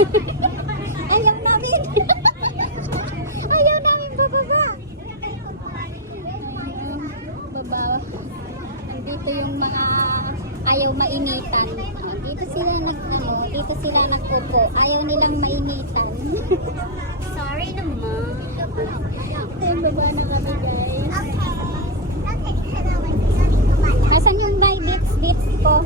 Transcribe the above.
Ayaw namin. Ayaw namin bababa. Baba. Dito yung mga ayaw mainitan. Dito sila dito sila nagpupo. Ayaw nilang mainitan. Sorry naman. Ayun, baba na kami guys. Nasaan yung bits ko?